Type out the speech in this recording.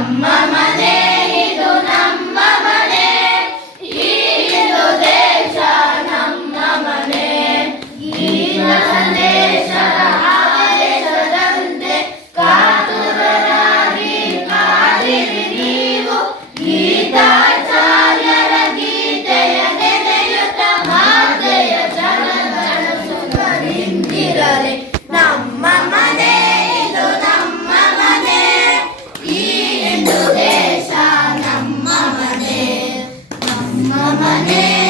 Mama. name.